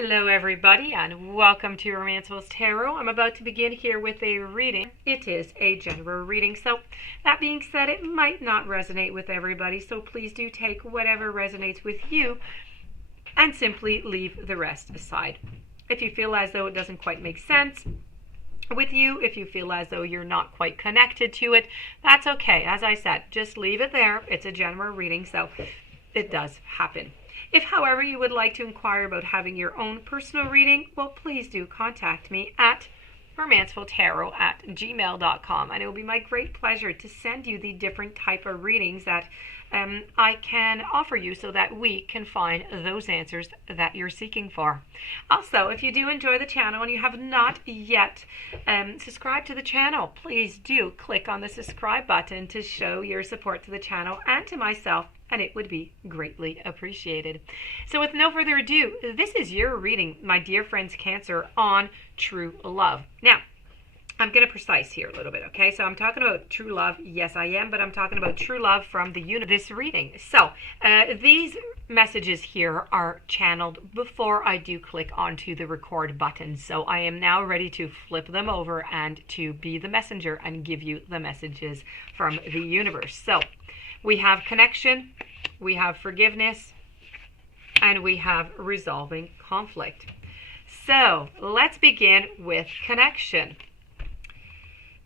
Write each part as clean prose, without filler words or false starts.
Hello everybody and welcome to Romancefuls Tarot. I'm about to begin here with a reading. It is a general reading, so that being said, it might not resonate with everybody, so please do take whatever resonates with you and simply leave the rest aside. If you feel as though it doesn't quite make sense with you, if you feel as though you're not quite connected to it, that's okay. As I said, just leave it there. It's a general reading, so it does happen. If, however, you would like to inquire about having your own personal reading, well, please do contact me at romancefultarot@gmail.com, and it will be my great pleasure to send you the different type of readings that I can offer you so that we can find those answers that you're seeking for. Also, if you do enjoy the channel and you have not yet subscribed to the channel, please do click on the subscribe button to show your support to the channel and to myself, and it would be greatly appreciated. So with no further ado, this is your reading, my dear friends Cancer, on true love. Now, I'm going to precise here a little bit, okay? So I'm talking about true love. Yes, I am, but I'm talking about true love from the universe reading. So these messages here are channeled before I do click onto the record button. So I am now ready to flip them over and to be the messenger and give you the messages from the universe. So we have connection, we have forgiveness, and we have resolving conflict. So let's begin with connection.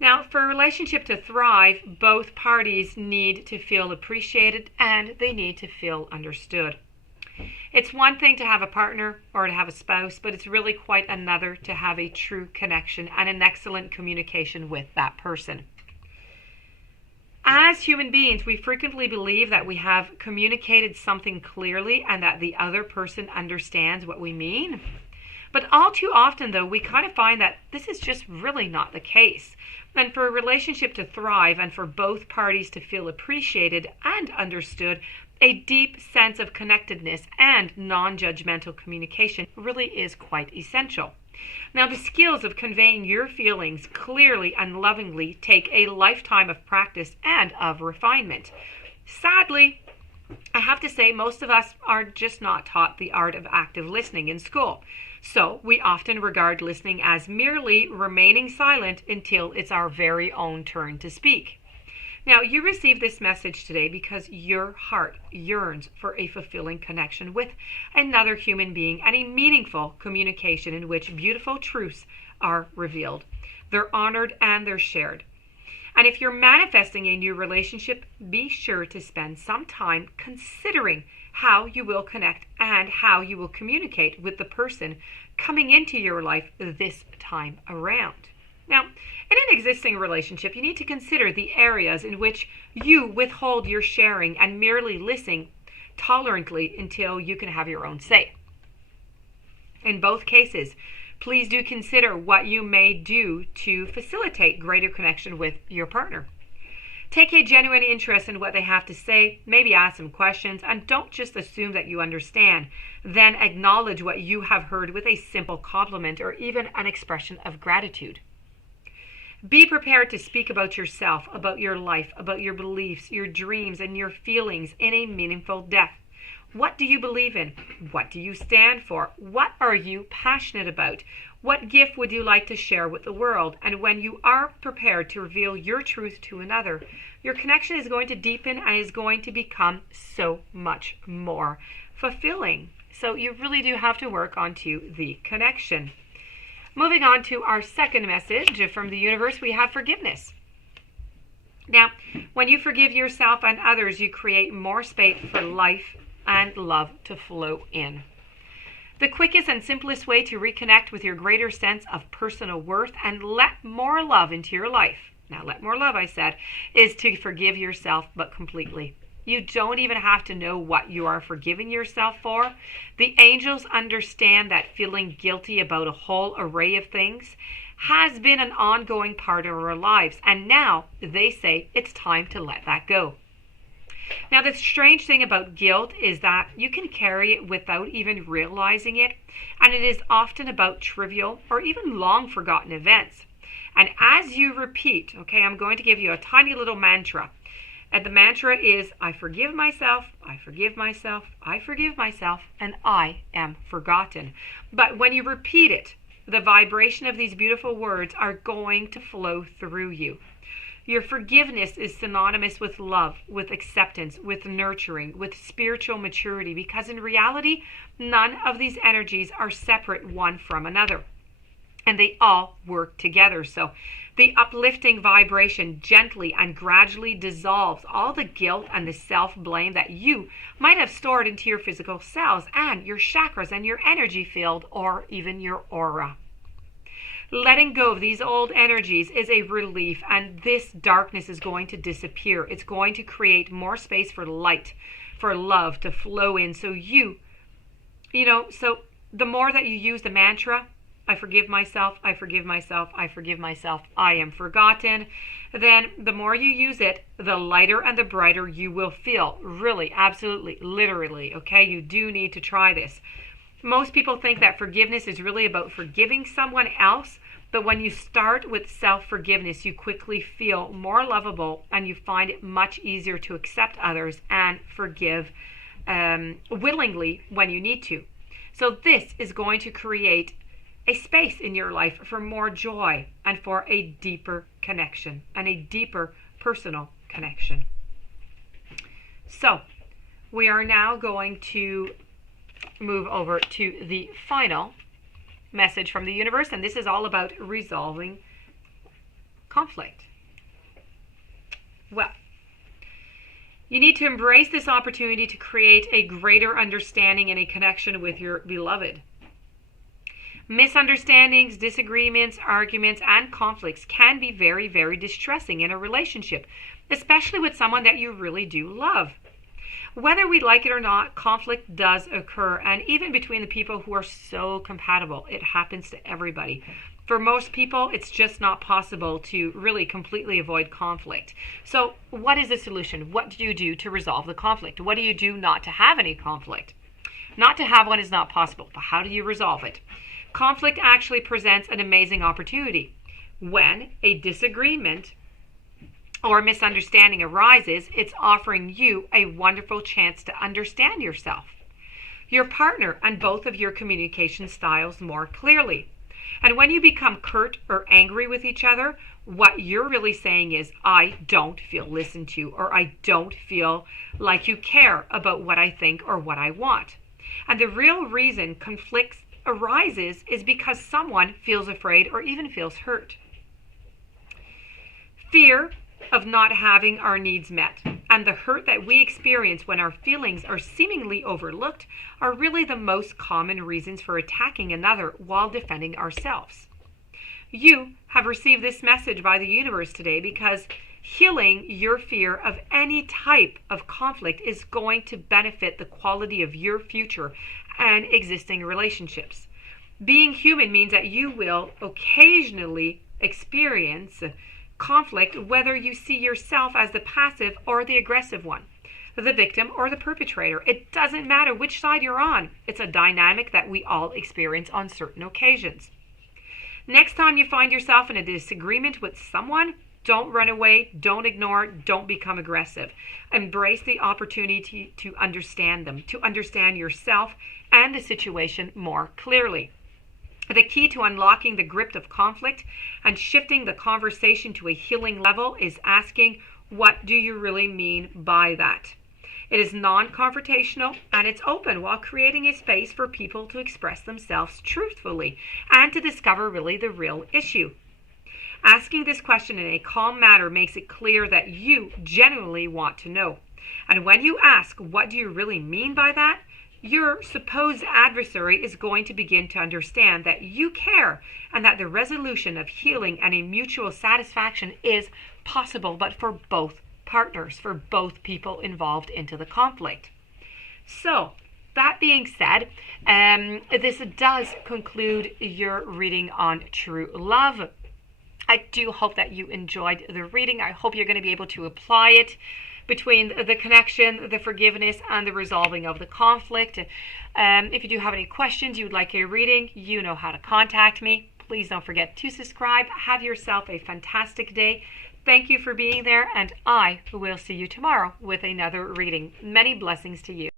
Now, for a relationship to thrive, both parties need to feel appreciated and they need to feel understood. It's one thing to have a partner or to have a spouse, but it's really quite another to have a true connection and an excellent communication with that person. As human beings, we frequently believe that we have communicated something clearly and that the other person understands what we mean. But all too often, though, we kind of find that this is just really not the case. And for a relationship to thrive and for both parties to feel appreciated and understood, a deep sense of connectedness and non-judgmental communication really is quite essential. Now, the skills of conveying your feelings clearly and lovingly take a lifetime of practice and of refinement. Sadly, I have to say most of us are just not taught the art of active listening in school. So we often regard listening as merely remaining silent until it's our very own turn to speak. Now, you received this message today because your heart yearns for a fulfilling connection with another human being and a meaningful communication in which beautiful truths are revealed. They're honored and they're shared. And if you're manifesting a new relationship, be sure to spend some time considering how you will connect and how you will communicate with the person coming into your life this time around. Now, in an existing relationship, you need to consider the areas in which you withhold your sharing and merely listen tolerantly until you can have your own say. In both cases, please do consider what you may do to facilitate greater connection with your partner. Take a genuine interest in what they have to say, maybe ask some questions, and don't just assume that you understand. Then acknowledge what you have heard with a simple compliment or even an expression of gratitude. Be prepared to speak about yourself, about your life, about your beliefs, your dreams, and your feelings in a meaningful depth. What do you believe in? What do you stand for? What are you passionate about? What gift would you like to share with the world? And when you are prepared to reveal your truth to another, your connection is going to deepen and is going to become so much more fulfilling. So you really do have to work onto the connection. Moving on to our second message from the universe, we have forgiveness. Now, when you forgive yourself and others, you create more space for life and love to flow in. The quickest and simplest way to reconnect with your greater sense of personal worth and let more love into your life, now let more love, I said, is to forgive yourself, but completely. You don't even have to know what you are forgiving yourself for. The angels understand that feeling guilty about a whole array of things has been an ongoing part of our lives, and now they say it's time to let that go. Now, the strange thing about guilt is that you can carry it without even realizing it, and it is often about trivial or even long forgotten events. And as you repeat, okay, I'm going to give you a tiny little mantra. And the mantra is, I forgive myself, I forgive myself, I forgive myself, and I am forgotten. But when you repeat it, the vibration of these beautiful words are going to flow through you. Your forgiveness is synonymous with love, with acceptance, with nurturing, with spiritual maturity, because in reality, none of these energies are separate one from another, and they all work together. So the uplifting vibration gently and gradually dissolves all the guilt and the self-blame that you might have stored into your physical cells and your chakras and your energy field, or even your aura. Letting go of these old energies is a relief, and this darkness is going to disappear. It's going to create more space for light, for love to flow in. So so the more that you use the mantra, I forgive myself, I forgive myself, I forgive myself, I am forgotten, then the more you use it, the lighter and the brighter you will feel. Really, absolutely, literally, okay? You do need to try this. Most people think that forgiveness is really about forgiving someone else, but when you start with self-forgiveness, you quickly feel more lovable, and you find it much easier to accept others and forgive willingly when you need to. So this is going to create a space in your life for more joy and for a deeper connection and a deeper personal connection. So we are now going to move over to the final message from the universe, and this is all about resolving conflict. Well, you need to embrace this opportunity to create a greater understanding and a connection with your beloved. Misunderstandings, disagreements, arguments, and conflicts can be very, very distressing in a relationship, especially with someone that you really do love. Whether we like it or not, conflict does occur, and even between the people who are so compatible, it happens to everybody. For most people, it's just not possible to really completely avoid conflict. So what is the solution? What do you do to resolve the conflict? What do you do not to have any conflict? Not to have one is not possible, but how do you resolve it? Conflict actually presents an amazing opportunity. When a disagreement or misunderstanding arises, it's offering you a wonderful chance to understand yourself, your partner, and both of your communication styles more clearly. And when you become curt or angry with each other, what you're really saying is, I don't feel listened to, or I don't feel like you care about what I think or what I want. And the real reason conflicts arises is because someone feels afraid or even feels hurt. Fear of not having our needs met and the hurt that we experience when our feelings are seemingly overlooked are really the most common reasons for attacking another while defending ourselves. You have received this message by the universe today because healing your fear of any type of conflict is going to benefit the quality of your future and existing relationships. Being human means that you will occasionally experience conflict, whether you see yourself as the passive or the aggressive one, the victim or the perpetrator. It doesn't matter which side you're on. It's a dynamic that we all experience on certain occasions. Next time you find yourself in a disagreement with someone, don't run away, don't ignore, don't become aggressive. Embrace the opportunity to understand them, to understand yourself and the situation more clearly. The key to unlocking the grip of conflict and shifting the conversation to a healing level is asking, what do you really mean by that? It is non-confrontational and it's open while creating a space for people to express themselves truthfully and to discover really the real issue. Asking this question in a calm manner makes it clear that you genuinely want to know. And when you ask, what do you really mean by that? Your supposed adversary is going to begin to understand that you care and that the resolution of healing and a mutual satisfaction is possible, but for both partners, for both people involved into the conflict. So, that being said, this does conclude your reading on true love. I do hope that you enjoyed the reading. I hope you're going to be able to apply it between the connection, the forgiveness, and the resolving of the conflict. If you do have any questions, you would like a reading, you know how to contact me. Please don't forget to subscribe. Have yourself a fantastic day. Thank you for being there, and I will see you tomorrow with another reading. Many blessings to you.